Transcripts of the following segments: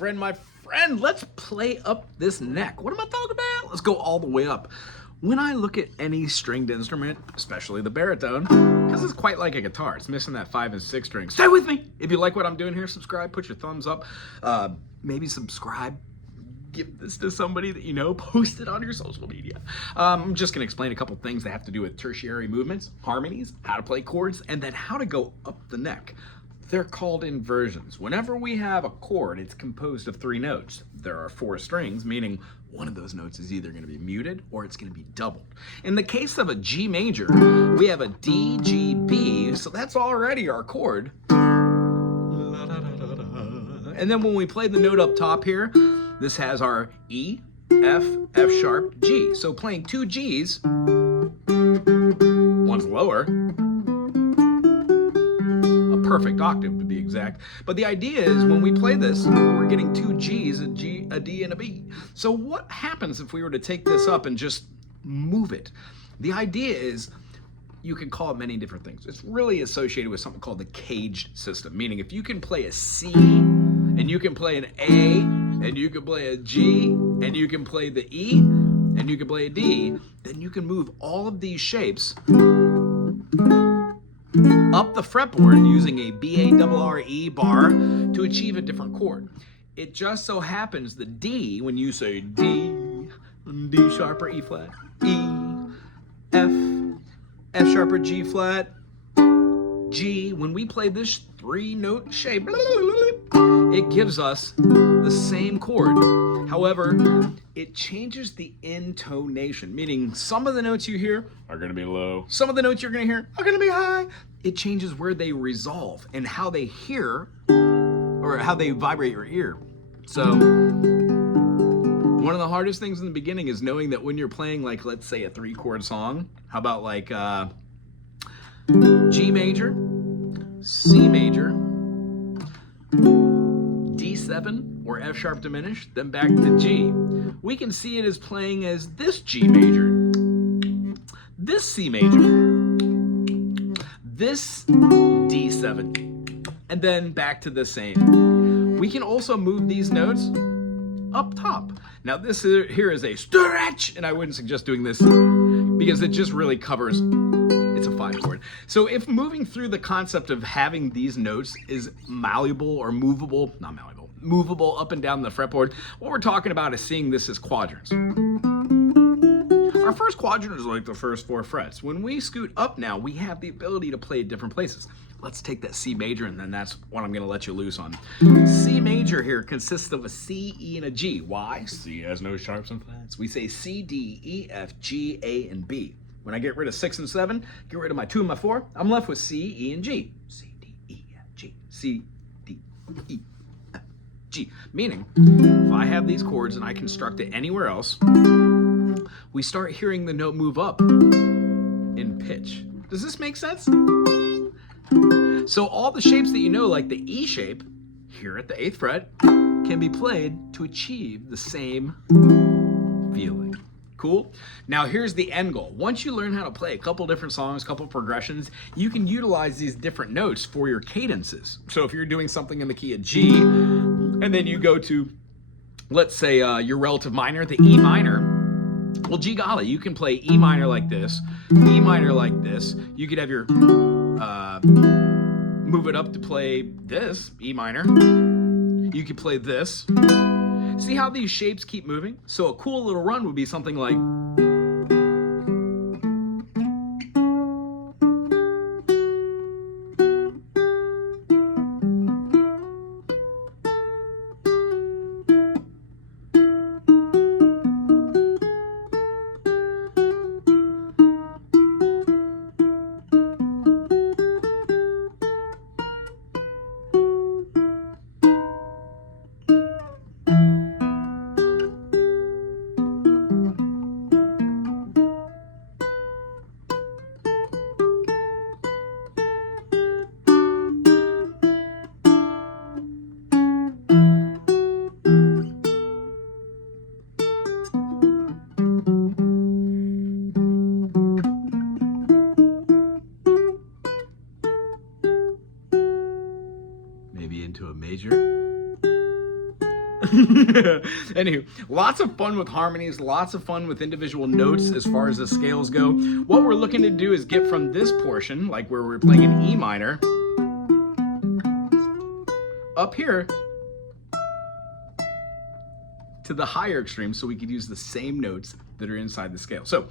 My friend, let's play up this neck. What am I talking about? Let's go all the way up. When I look at any stringed instrument, especially the baritone, because it's quite like a guitar, it's missing that 5 and 6 string. Stay with me. If you like what I'm doing here, subscribe, put your thumbs up, maybe subscribe, give this to somebody that you know, post it on your social media. I'm just gonna explain a couple things that have to do with tertiary movements, harmonies, how to play chords, and then how to go up the neck. They're called inversions. Whenever we have a chord, it's composed of 3 notes. There are 4 strings, meaning one of those notes is either going to be muted or it's going to be doubled. In the case of a G major, we have a D, G, B, so that's already our chord. And then when we play the note up top here, this has our E, F, F sharp, G. So playing 2 Gs, one's lower, perfect octave to be exact. But the idea is when we play this, we're getting 2 Gs, a G, a D, and a B. So what happens if we were to take this up and just move it? The idea is you can call it many different things. It's really associated with something called the caged system, meaning if you can play a C, and you can play an A, and you can play a G, and you can play the E, and you can play a D, then you can move all of these shapes up the fretboard using a B-A-R-R-E bar to achieve a different chord. It just so happens the D, when you say D, D sharp or E flat, E, F, F sharp or G flat, G, when we play this 3-note shape, it gives us the same chord. However, it changes the intonation, meaning some of the notes you hear are going to be low. Some of the notes you're going to hear are going to be high. It changes where they resolve and how they hear or how they vibrate your ear. So one of the hardest things in the beginning is knowing that when you're playing, like, let's say a 3-chord song, how about like G major, C major, D7 or F sharp diminished, then back to G. We can see it as playing as this G major, this C major, this D7, and then back to the same. We can also move these notes up top. Now this here is a stretch, and I wouldn't suggest doing this because it just really covers, it's a 5 chord. So if moving through the concept of having these notes is malleable or movable, not malleable, movable up and down the fretboard, what we're talking about is seeing this as quadrants. Our first quadrant is like the first 4 frets. When we scoot up now, we have the ability to play at different places. Let's take that C major, and then that's what I'm going to let you loose on. C major here consists of a C, E, and a G. Why? C has no sharps and flats. We say C, D, E, F, G, A, and B. When I get rid of 6 and 7, get rid of my 2 and my 4, I'm left with C, E, and G. C, D, E, F, G. C, D, E, F, G. Meaning, if I have these chords and I construct it anywhere else, we start hearing the note move up in pitch. Does this make sense? So all the shapes that you know, like the E shape, here at the 8th fret, can be played to achieve the same feeling. Cool? Now here's the end goal. Once you learn how to play a couple different songs, a couple progressions, you can utilize these different notes for your cadences. So if you're doing something in the key of G, and then you go to, let's say your relative minor, the E minor, well, gee golly, you can play E minor like this, E minor like this. You could have your, move it up to play this, E minor. You could play this. See how these shapes keep moving? So a cool little run would be something like, Anywho, lots of fun with harmonies, lots of fun with individual notes as far as the scales go. What we're looking to do is get from this portion, like where we're playing an E minor, up here to the higher extreme so we could use the same notes that are inside the scale. So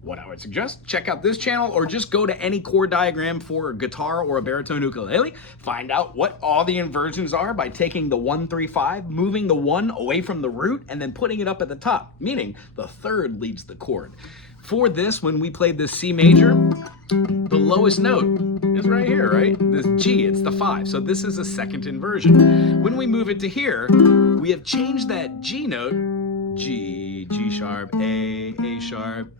what I would suggest, check out this channel or just go to any chord diagram for a guitar or a baritone ukulele. Find out what all the inversions are by taking the 1, 3, 5, moving the 1 away from the root, and then putting it up at the top, meaning the third leads the chord. For this, when we played this C major, the lowest note is right here, right? This G, it's the 5. So this is a second inversion. When we move it to here, we have changed that G note, G, G sharp, A sharp,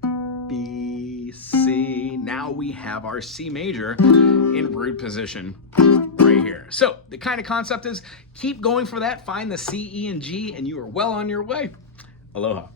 B, C. Now we have our C major in root position right here. So the kind of concept is keep going for that, find the C, E, and G, and you are well on your way. Aloha.